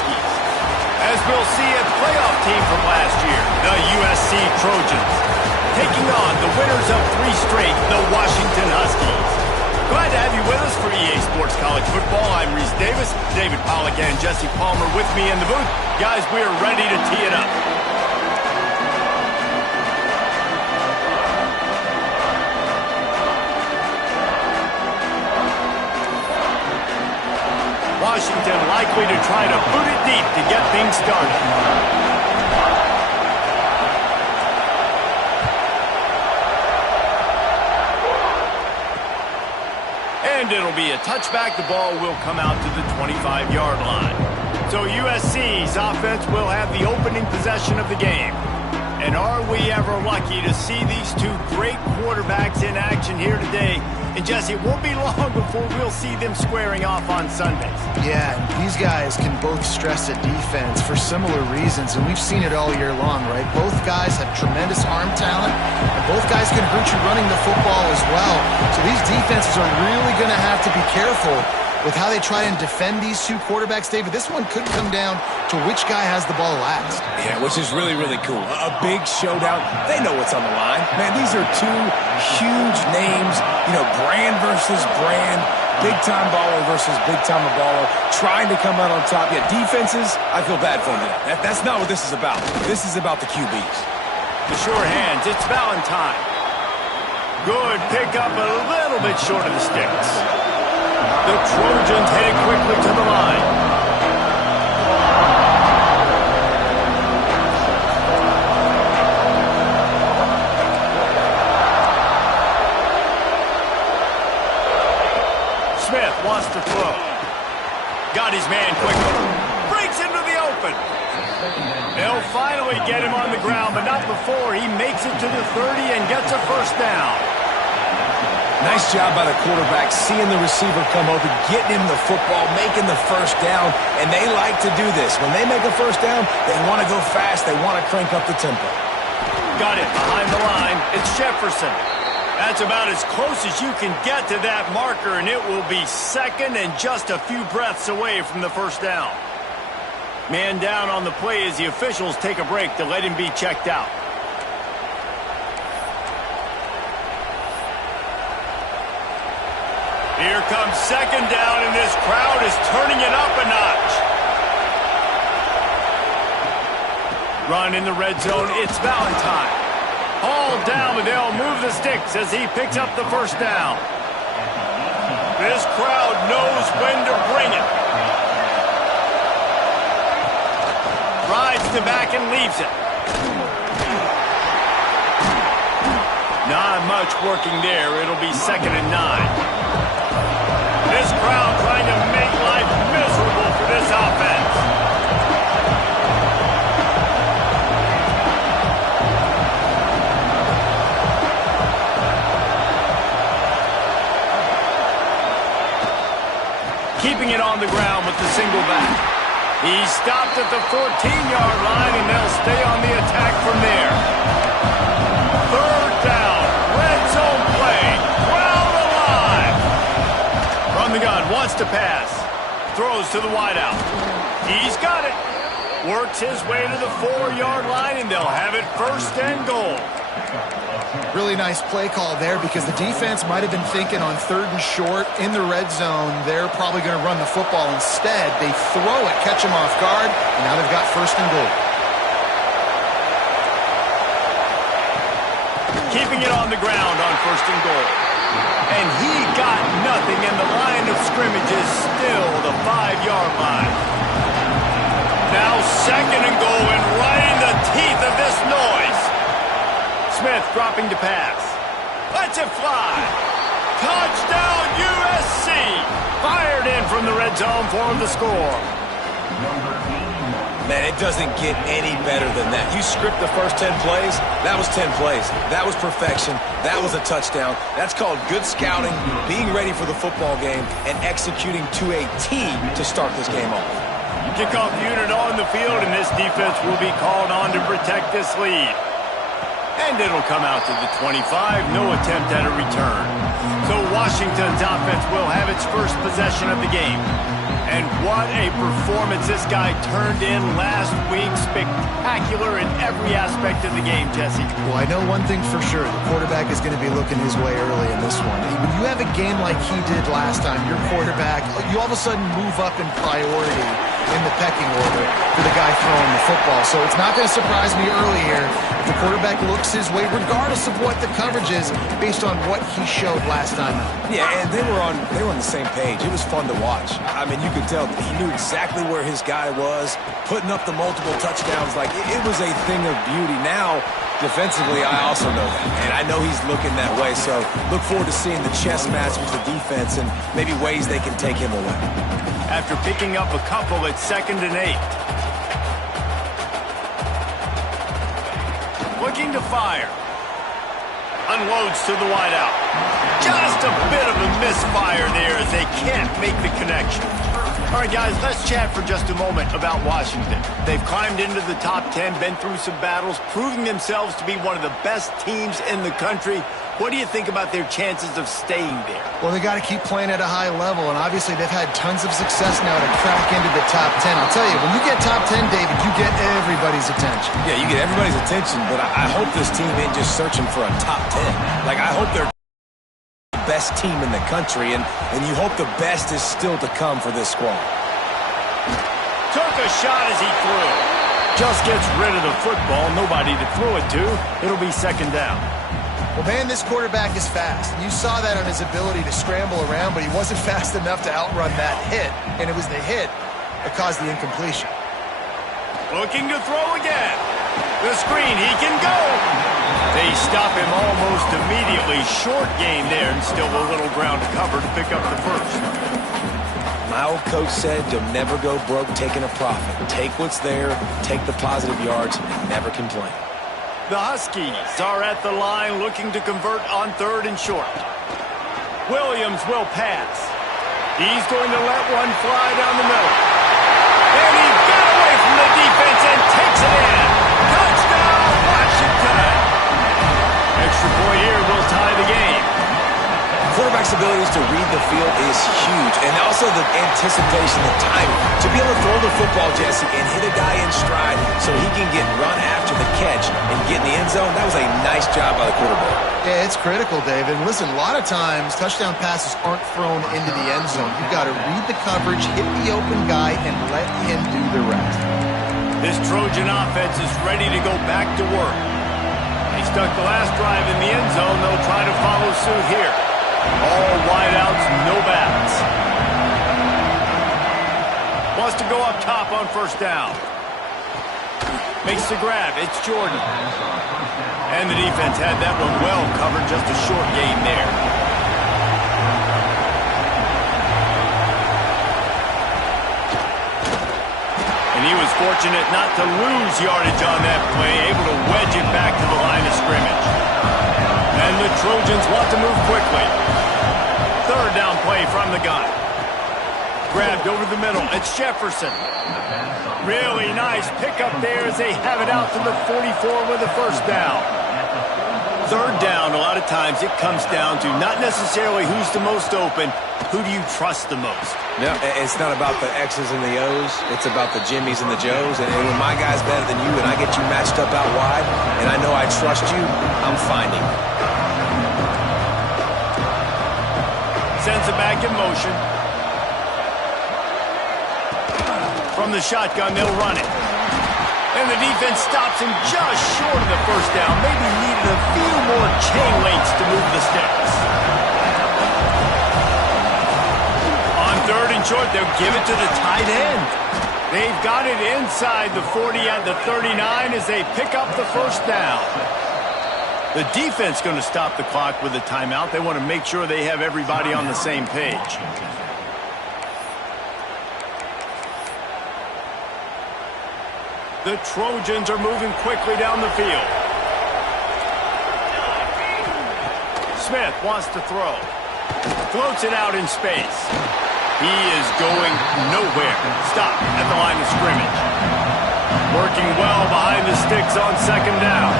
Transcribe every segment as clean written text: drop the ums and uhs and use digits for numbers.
Huskies. As we'll see a playoff team from last year, the USC Trojans, taking on the winners of 3 straight, the Washington Huskies. Glad to have you with us for EA Sports College Football. I'm Reese Davis, David Pollack and Jesse Palmer with me in the booth. Guys, we are ready to tee it up. Washington likely to try to boot it deep to get things started. And it'll be a touchback. The ball will come out to the 25-yard line. So USC's offense will have the opening possession of the game. And are we ever lucky to see these 2 great quarterbacks in action here today? And Jesse, it won't be long before we'll see them squaring off on Sundays. Yeah, and these guys can both stress a defense for similar reasons, and we've seen it all year long, right? Both guys have tremendous arm talent, and both guys can hurt you running the football as well. So these defenses are really going to have to be careful with how they try and defend these 2 quarterbacks. David, this one could come down to which guy has the ball last. Yeah, which is really, really cool. A big showdown. They know what's on the line. Man, these are 2 huge names, brand versus brand, big-time baller versus big-time baller, trying to come out on top. Yeah, defenses, I feel bad for them. That's not what this is about. This is about the QBs. The sure hands, it's Valentine. Good pickup, a little bit short of the sticks. The Trojans headed quickly to the line. Smith wants to throw. Got his man quickly. Breaks into the open. They'll finally get him on the ground, but not before he makes it to the 30 and gets a first down. Nice job by the quarterback, seeing the receiver come open, getting him the football, making the first down, and they like to do this. When they make a first down, they want to go fast, they want to crank up the tempo. Got it behind the line. It's Jefferson. That's about as close as you can get to that marker, and it will be second and just a few breaths away from the first down. Man down on the play as the officials take a break to let him be checked out. Here comes second down, and this crowd is turning it up a notch. Run in the red zone, it's Valentine. All down, but they'll move the sticks as he picks up the first down. This crowd knows when to bring it. Rides the back and leaves it. Not much working there. It'll be 2nd and 9. This crowd trying to make life miserable for this offense. Keeping it on the ground with the single back. He stopped at the 14-yard line, and they'll stay on the attack from there. 3rd down, red zone play, crowd alive. From the gun, wants to pass. Throws to the wideout. He's got it. Works his way to the 4-yard line, and they'll have it 1st and goal. Really nice play call there because the defense might have been thinking on 3rd and short in the red zone. They're probably going to run the football. Instead, they throw it, catch him off guard, and now they've got 1st and goal. Keeping it on the ground on 1st and goal. And he got nothing, and the line of scrimmage is still the 5-yard line. Now 2nd and goal, and right in the teeth of this noise. Smith dropping to pass. Lets it fly. Touchdown USC. Fired in from the red zone for the score. Man, it doesn't get any better than that. You script the first 10 plays, that was 10 plays. That was perfection. That was a touchdown. That's called good scouting, being ready for the football game, and executing to a team to start this game off. Kickoff unit on the field, and this defense will be called on to protect this lead. And it'll come out to the 25. No attempt at a return. So Washington's offense will have its first possession of the game. And what a performance this guy turned in last week. Spectacular in every aspect of the game, Jesse. Well, I know one thing for sure. The quarterback is going to be looking his way early in this one. When you have a game like he did last time, your quarterback, you all of a sudden move up in priority in the pecking order for the guy throwing the football. So it's not going to surprise me early here if the quarterback looks his way, regardless of what the coverage is, based on what he showed last time out. Yeah, and they were on the same page. It was fun to watch. I mean, you could tell he knew exactly where his guy was, putting up the multiple touchdowns. Like, it was a thing of beauty. Now, defensively, I also know that, and I know he's looking that way. So look forward to seeing the chess match with the defense and maybe ways they can take him away. After picking up a couple at 2nd and 8. Looking to fire. Unloads to the wideout. Just a bit of a misfire there as they can't make the connection. All right, guys, let's chat for just a moment about Washington. They've climbed into the top 10, been through some battles, proving themselves to be one of the best teams in the country. What do you think about their chances of staying there? Well, they got to keep playing at a high level, and obviously they've had tons of success now to crack into the top 10. I'll tell you, when you get top 10, David, you get everybody's attention. Yeah, you get everybody's attention, but I hope this team ain't just searching for a top 10. Like, I hope they're the best team in the country, and you hope the best is still to come for this squad. Took a shot as he threw. Just gets rid of the football. Nobody to throw it to. It'll be 2nd down. Well, man, this quarterback is fast. You saw that on his ability to scramble around, but he wasn't fast enough to outrun that hit, and it was the hit that caused the incompletion. Looking to throw again. The screen, he can go. They stop him almost immediately. Short gain there, and still a little ground to cover to pick up the first. My old coach said you'll never go broke taking a profit. Take what's there, take the positive yards, and never complain. The Huskies are at the line looking to convert on 3rd and short. Williams will pass. He's going to let one fly down the middle. And he got away from the defense and takes it in. Touchdown, Washington! Extra point here will tie the game. Quarterback's abilities to read the field is huge, and also the anticipation, the timing. To be able to throw the football, Jesse, and hit a guy in stride so he can get run after the catch and get in the end zone, that was a nice job by the quarterback. Yeah, it's critical, David. Listen, a lot of times touchdown passes aren't thrown into the end zone. You've got to read the coverage, hit the open guy, and let him do the rest. This Trojan offense is ready to go back to work. They stuck the last drive in the end zone. They'll try to follow suit here. All wideouts, no backs. Wants to go up top on 1st down. Makes the grab. It's Jordan. And the defense had that one well covered. Just a short gain there. And he was fortunate not to lose yardage on that play. Able to wedge it back to the line of scrimmage. And the Trojans want to move quickly. 3rd down play from the gun. Grabbed over the middle. It's Jefferson. Really nice pickup there as they have it out to the 44 with a 1st down. 3rd down, a lot of times it comes down to not necessarily who's the most open, who do you trust the most? Yeah, it's not about the X's and the O's. It's about the Jimmies and the Joes. And when my guy's better than you and I get you matched up out wide and I know I trust you, I'm finding you. Sends it back in motion. From the shotgun, they'll run it. And the defense stops him just short of the 1st down. Maybe needed a few more chain links to move the sticks. On 3rd and short, they'll give it to the tight end. They've got it inside the 40 at the 39 as they pick up the 1st down. The defense going to stop the clock with a timeout. They want to make sure they have everybody on the same page. The Trojans are moving quickly down the field. Smith wants to throw. Floats it out in space. He is going nowhere. Stop at the line of scrimmage. Working well behind the sticks on 2nd down.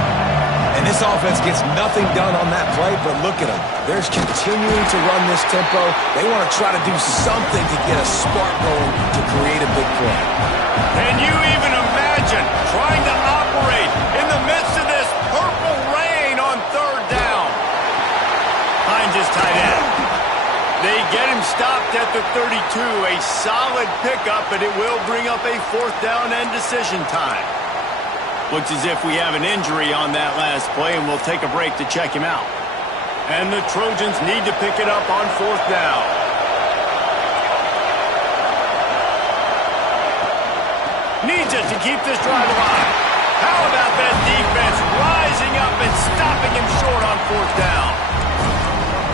And this offense gets nothing done on that play, but look at them. They're continuing to run this tempo. They want to try to do something to get a spark going to create a big play. Can you even imagine trying to operate in the midst of this purple rain on third down? Hines is tight end. They get him stopped at the 32. A solid pickup, but it will bring up a fourth down and decision time. Looks as if we have an injury on that last play, and we'll take a break to check him out. And the Trojans need to pick it up on fourth down. Needs it to keep this drive alive. How about that defense rising up and stopping him short on fourth down?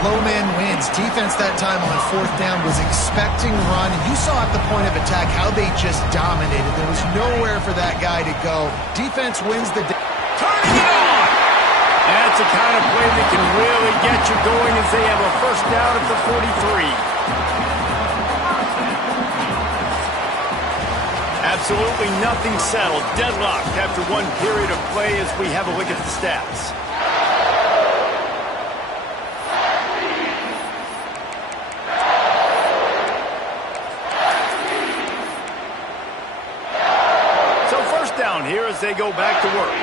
Low man wins. Defense that time on fourth down was expecting run, and you saw at the point of attack how they just dominated. There was nowhere for that guy to go. Defense wins the day. Turning it on! That's the kind of play that can really get you going as they have a first down at the 43. Absolutely nothing settled. Deadlocked after one period of play as we have a look at the stats. Here as they go back to work.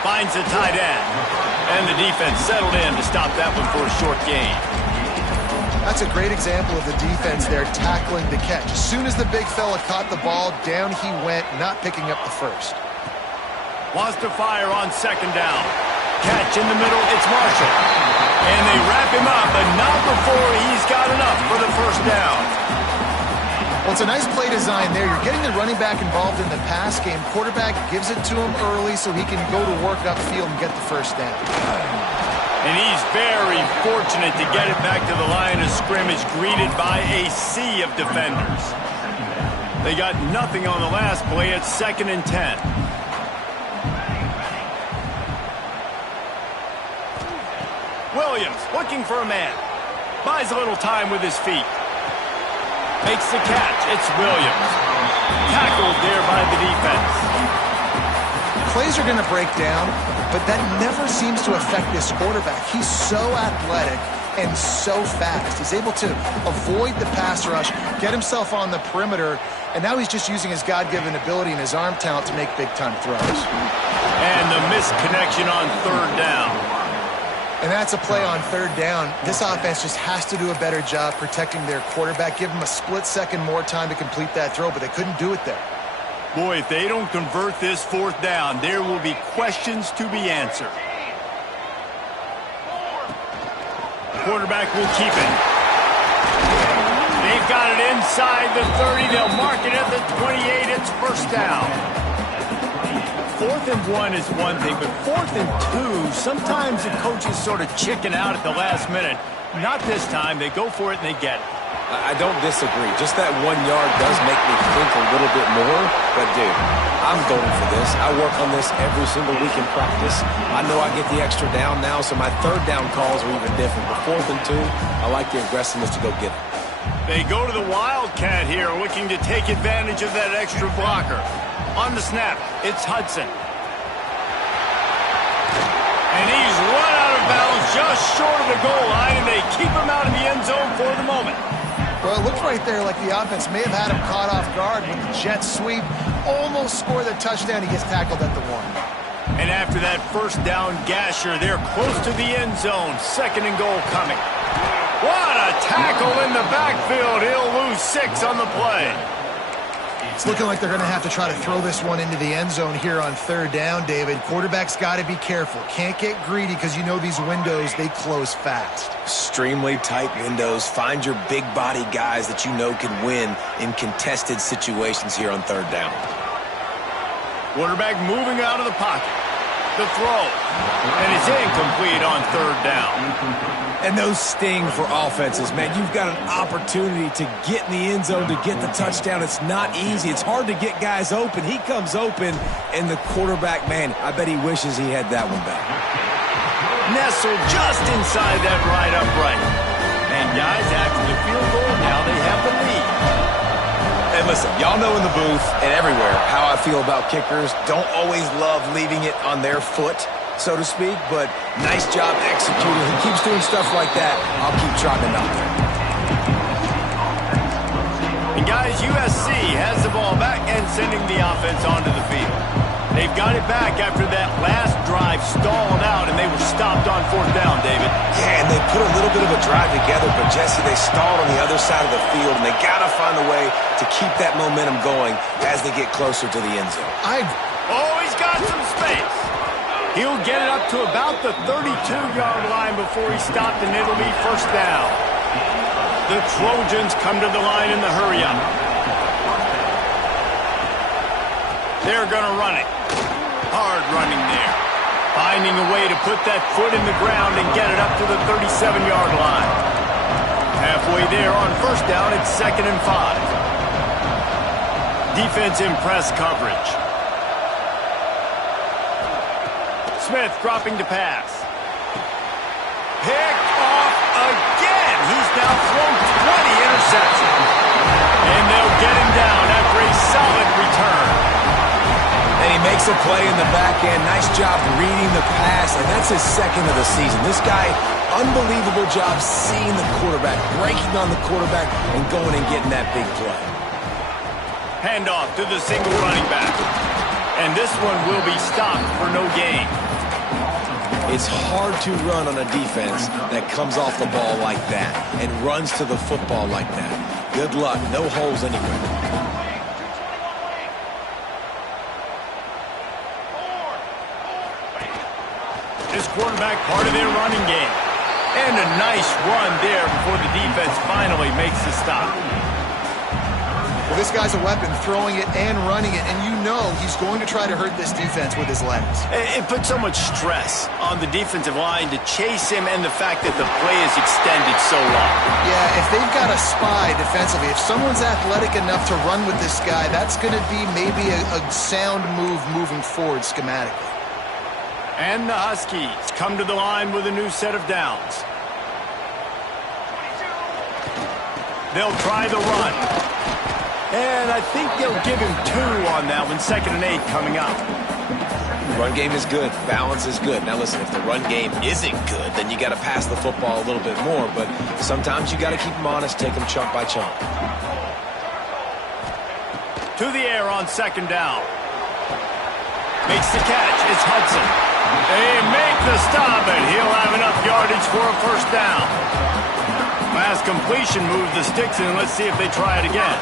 Finds the tight end. And the defense settled in to stop that one for a short gain. That's a great example of the defense there tackling the catch. As soon as the big fella caught the ball, down he went, not picking up the first. Wants to fire on second down. Catch in the middle, it's Marshall. And they wrap him up, but not before he's got enough for the first down. Well, it's a nice play design there. You're getting the running back involved in the pass game. Quarterback gives it to him early so he can go to work upfield and get the first down. And he's very fortunate to get it back to the line of scrimmage, greeted by a sea of defenders. They got nothing on the last play. It's 2nd and 10. Williams looking for a man. Buys a little time with his feet. Makes the catch. It's Williams. Tackled there by the defense. Plays are going to break down, but that never seems to affect this quarterback. He's so athletic and so fast. He's able to avoid the pass rush, get himself on the perimeter, and now he's just using his God-given ability and his arm talent to make big-time throws. And the misconnection on third down. And that's a play on third down. This offense just has to do a better job protecting their quarterback. Give him a split second more time to complete that throw, but they couldn't do it there. Boy, if they don't convert this fourth down, there will be questions to be answered. Quarterback will keep it. They've got it inside the 30. They'll mark it at the 28. It's first down. 4th and 1 is one thing, but 4th and 2, sometimes the coaches sort of chicken out at the last minute. Not this time. They go for it and they get it. I don't disagree. Just that 1 yard does make me think a little bit more. But, dude, I'm going for this. I work on this every single week in practice. I know I get the extra down now, so my third down calls are even different. But 4th and 2, I like the aggressiveness to go get it. They go to the Wildcat here, looking to take advantage of that extra blocker. On the snap, it's Hudson. And he's run out of bounds just short of the goal line, and they keep him out of the end zone for the moment. Well, it looked right there like the offense may have had him caught off guard with the jet sweep. Almost score the touchdown. He gets tackled at the 1. And after that first down gasher, they're close to the end zone. 2nd and goal coming. What a tackle in the backfield. He'll lose 6 on the play. It's looking like they're going to have to try to throw this one into the end zone here on third down, David. Quarterback's got to be careful. Can't get greedy because you know these windows, they close fast. Extremely tight windows. Find your big body guys that you know can win in contested situations here on third down. Quarterback moving out of the pocket. The throw. And it's incomplete on third down. And those sting for offenses, man. You've got an opportunity to get in the end zone, to get the touchdown. It's not easy. It's hard to get guys open. He comes open, and the quarterback, man, I bet he wishes he had that one back. Nestled just inside that right upright. And guys, after the field goal, now they have the lead. And listen, y'all know in the booth and everywhere how I feel about kickers. Don't always love leaving it on their foot, so to speak, but nice job executing. He keeps doing stuff like that. I'll keep trotting him out there. And guys, USC has the ball back and sending the offense onto the field. They've got it back after that last drive stalled out, and they were stopped on 4th down, David. Yeah, and they put a little bit of a drive together, but, Jesse, they stalled on the other side of the field, and they got to find a way to keep that momentum going as they get closer to the end zone. Oh, he's got some space. He'll get it up to about the 32-yard line before he stopped, and it'll be 1st down. The Trojans come to the line in the hurry-up. They're going to run it. Hard running there. Finding a way to put that foot in the ground and get it up to the 37-yard line. Halfway there on 1st down, it's 2nd and 5. Defense in press coverage. Smith dropping to pass. Picked off again. He's now thrown 20 interceptions. And they'll get him down after a solid return. And he makes a play in the back end. Nice job reading the pass, and that's his 2nd of the season. This guy, unbelievable job seeing the quarterback, breaking on the quarterback, and going and getting that big play. Handoff to the single running back. And this one will be stopped for no gain. It's hard to run on a defense that comes off the ball like that and runs to the football like that. Good luck. No holes anywhere. This quarterback part of their running game. And a nice run there before the defense finally makes the stop. Well, this guy's a weapon, throwing it and running it, and you know he's going to try to hurt this defense with his legs. It puts so much stress on the defensive line to chase him and the fact that the play is extended so long. Yeah, if they've got a spy defensively, if someone's athletic enough to run with this guy, that's going to be maybe a sound move moving forward schematically. And the Huskies come to the line with a new set of downs. They'll try the run. And I think they'll give him 2 on that one. 2nd and 8 coming up. Run game is good. Balance is good. Now listen, if the run game isn't good, then you got to pass the football a little bit more. But sometimes you got to keep them honest, take them chunk by chunk. To the air on 2nd down. Makes the catch. It's Hudson. They make the stop, and he'll have enough yardage for a 1st down. Last completion moved the sticks in. Let's see if they try it again.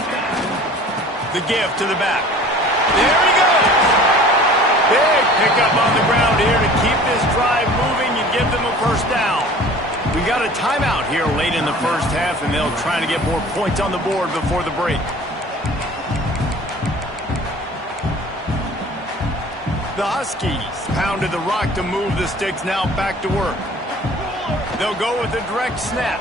The give to the back. There he goes. Big pickup on the ground here to keep this drive moving and give them a 1st down. We got a timeout here late in the 1st half, and they'll try to get more points on the board before the break. The Huskies pounded the rock to move the sticks, now back to work. They'll go with a direct snap.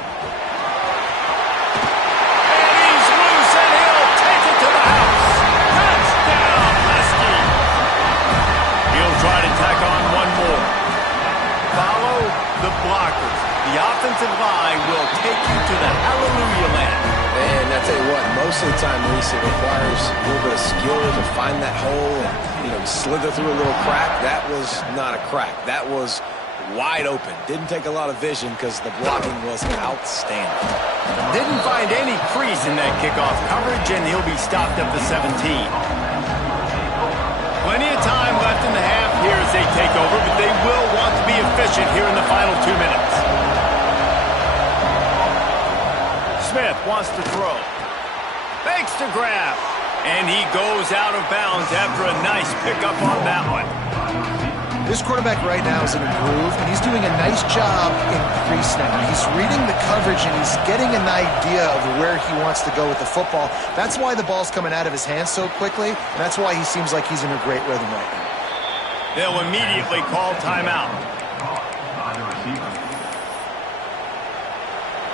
And he's loose, and he'll take it to the house. Touchdown, Huskies. He'll try to tack on one more. Follow the blockers. The offensive line will take you to the hallelujah land. And I tell you what, most of the time, Reese, it requires a little bit of skill to find that hole and, slither through a little crack. That was not a crack. That was wide open. Didn't take a lot of vision because the blocking was outstanding. Didn't find any crease in that kickoff coverage, and he'll be stopped at the 17. Plenty of time left in the half here as they take over, but they will want to be efficient here in the final 2 minutes. Smith wants to throw. Fakes to grab. And he goes out of bounds after a nice pickup on that one. This quarterback right now is in a groove, and he's doing a nice job in crease now. He's reading the coverage, and he's getting an idea of where he wants to go with the football. That's why the ball's coming out of his hands so quickly, and that's why he seems like he's in a great rhythm right now. They'll immediately call timeout.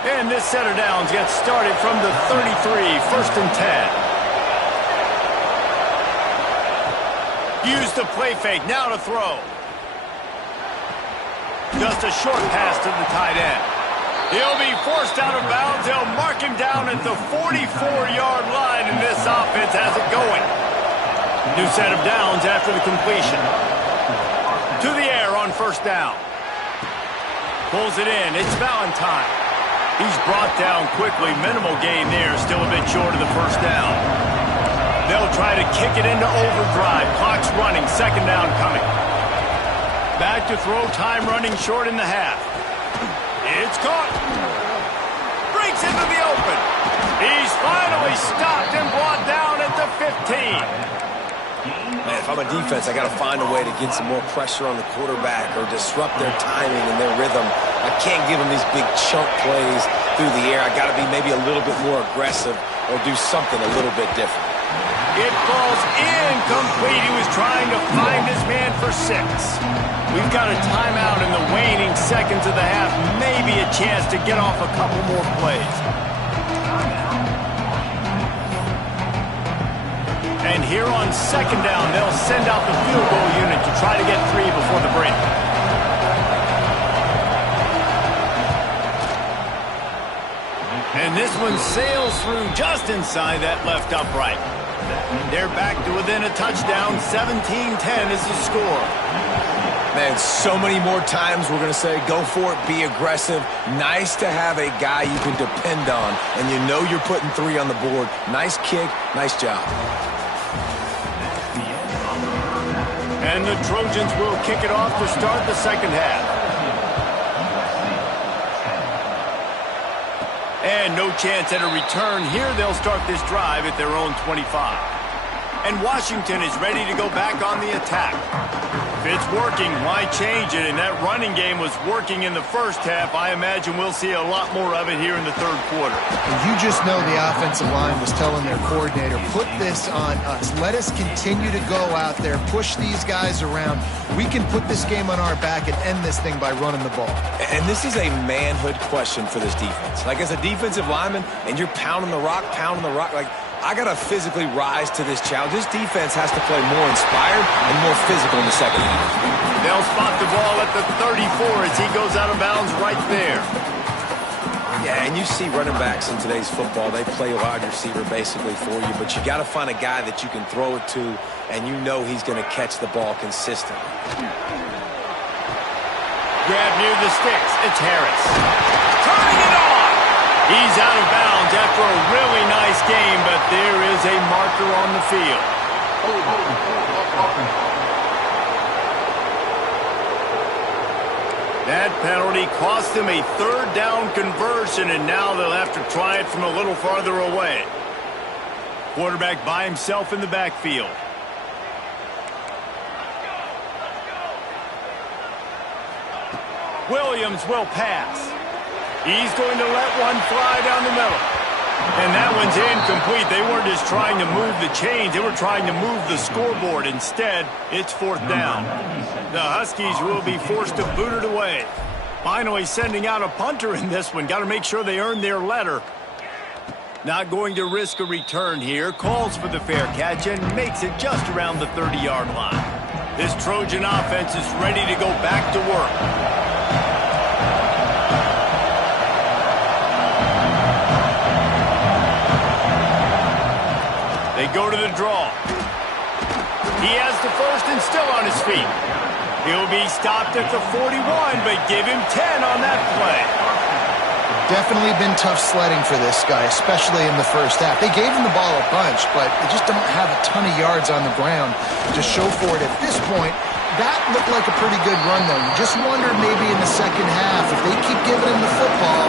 And this set of downs gets started from the 33, 1st and 10. Use the play fake, now to throw. Just a short pass to the tight end. He'll be forced out of bounds. They'll mark him down at the 44-yard line, and this this offense has it going. New set of downs after the completion. To the air on first down. Pulls it in. It's Valentine. He's brought down quickly. Minimal gain there. Still a bit short of the first down. They'll try to kick it into overdrive. Clock's running. Second down coming. Back to throw. Time running short in the half. It's caught. Breaks into the open. He's finally stopped and brought down at the 15. Man, if I'm a defense, I got to find a way to get some more pressure on the quarterback or disrupt their timing and their rhythm. I can't give them these big chunk plays through the air. I got to be maybe a little bit more aggressive or do something a little bit different. It falls incomplete. He was trying to find his man for 6. We've got a timeout in the waning seconds of the half. Maybe a chance to get off a couple more plays. And here on second down, they'll send out the field goal unit to try to get 3 before the break. And this one sails through just inside that left upright. They're back to within a touchdown. 17-10 is the score. Man, so many more times we're going to say, go for it, be aggressive. Nice to have a guy you can depend on, and you know you're putting 3 on the board. Nice kick, nice job. And the Trojans will kick it off to start the second half. And no chance at a return. Here they'll start this drive at their own 25. And Washington is ready to go back on the attack. If it's working, why change it? And that running game was working in the first half. I imagine we'll see a lot more of it here in the third quarter. And you just know the offensive line was telling their coordinator, put this on us. Let us continue to go out there, push these guys around. We can put this game on our back and end this thing by running the ball. And this is a manhood question for this defense. Like, as a defensive lineman, and you're pounding the rock, like, I got to physically rise to this challenge. This defense has to play more inspired and more physical in the second half. They'll spot the ball at the 34 as he goes out of bounds right there. Yeah, and you see running backs in today's football, they play wide receiver basically for you, but you got to find a guy that you can throw it to, and you know he's going to catch the ball consistently. Grab near the sticks. It's Harris. Turning it on. He's out of bounds after a really nice game, but there is a marker on the field. That penalty cost him a third down conversion, and now they'll have to try it from a little farther away. Quarterback by himself in the backfield. Williams will pass. He's going to let one fly down the middle. And that one's incomplete. They weren't just trying to move the chains. They were trying to move the scoreboard. Instead, it's fourth down. The Huskies will be forced to boot it away. Finally sending out a punter in this one. Got to make sure they earn their letter. Not going to risk a return here. Calls for the fair catch and makes it just around the 30-yard line. This Trojan offense is ready to go back to work. They go to the draw. He has the first and still on his feet. He'll be stopped at the 41, but give him 10 on that play. Definitely been tough sledding for this guy, especially in the first half. They gave him the ball a bunch, but they just don't have a ton of yards on the ground to show for it. At this point, that looked like a pretty good run, though. You just wonder maybe in the second half, if they keep giving him the football,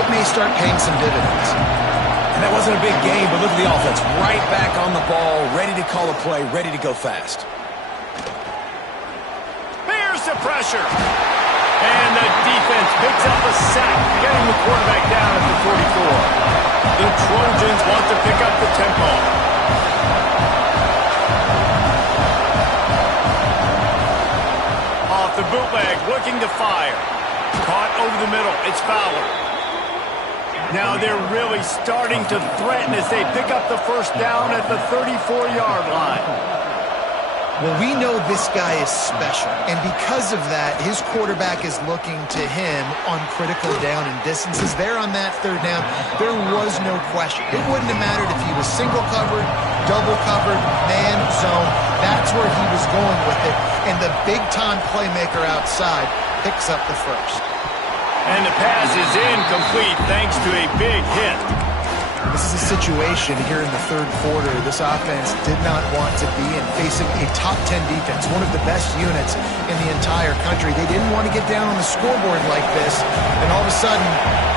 it may start paying some dividends. And that wasn't a big game, but look at the offense. Right back on the ball, ready to call a play, ready to go fast. Bears the pressure. And the defense picks up a sack, getting the quarterback down at the 44. The Trojans want to pick up the tempo. Off the bootleg, looking to fire. Caught over the middle. It's Fowler. Now they're really starting to threaten as they pick up the first down at the 34-yard line. Well, we know this guy is special, and because of that, his quarterback is looking to him on critical down and distances. There on that third down, there was no question. It wouldn't have mattered if he was single covered, double covered, man, zone. That's where he was going with it, and the big-time playmaker outside picks up the first. And the pass is incomplete thanks to a big hit. This is a situation here in the third quarter this offense did not want to be in, facing a top 10 defense, one of the best units in the entire country. They didn't want to get down on the scoreboard like this and all of a sudden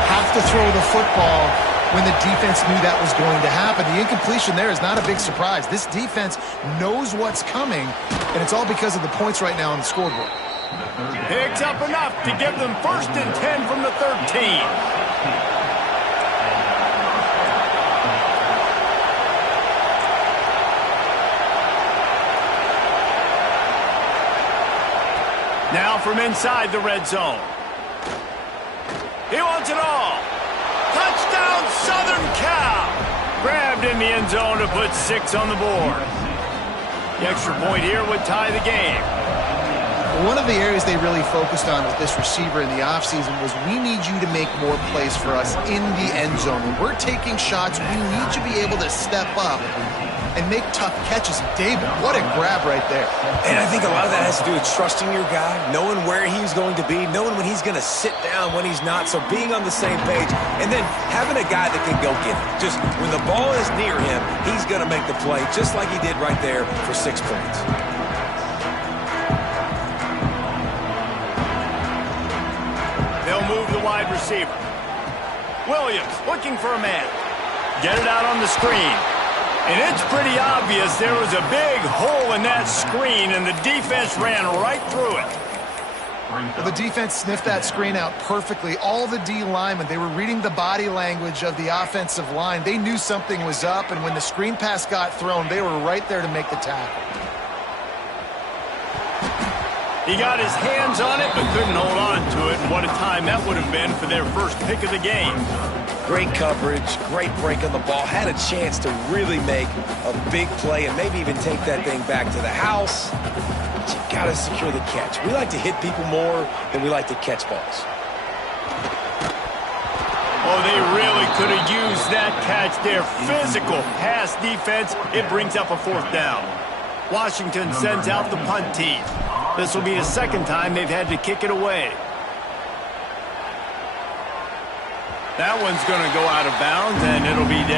have to throw the football when the defense knew that was going to happen. The incompletion there is not a big surprise. This defense knows what's coming, and it's all because of the points right now on the scoreboard. Picks up enough to give them 1st and 10 from the 13. Now from inside the red zone. He wants it all. Touchdown, Southern Cal. Grabbed in the end zone to put 6 on the board. The extra point here would tie the game. One of the areas they really focused on with this receiver in the offseason was we need you to make more plays for us in the end zone. When we're taking shots, we need you to be able to step up and make tough catches. David, what a grab right there. And I think a lot of that has to do with trusting your guy, knowing where he's going to be, knowing when he's going to sit down, when he's not, so being on the same page, and then having a guy that can go get it. Just when the ball is near him, he's going to make the play, just like he did right there for 6 points. They'll move the wide receiver. Williams looking for a man. Get it out on the screen. And it's pretty obvious there was a big hole in that screen, and the defense ran right through it. Well, the defense sniffed that screen out perfectly. All the D linemen, they were reading the body language of the offensive line. They knew something was up, and when the screen pass got thrown, they were right there to make the tackle. He got his hands on it, but couldn't hold on to it. And what a time that would have been for their first pick of the game. Great coverage, great break on the ball. Had a chance to really make a big play and maybe even take that thing back to the house. But you got to secure the catch. We like to hit people more than we like to catch balls. Oh, they really could have used that catch there. Physical pass defense. It brings up a 4th down. Washington sends out the punt team. This will be the 2nd time they've had to kick it away. That one's going to go out of bounds, and it'll be dead.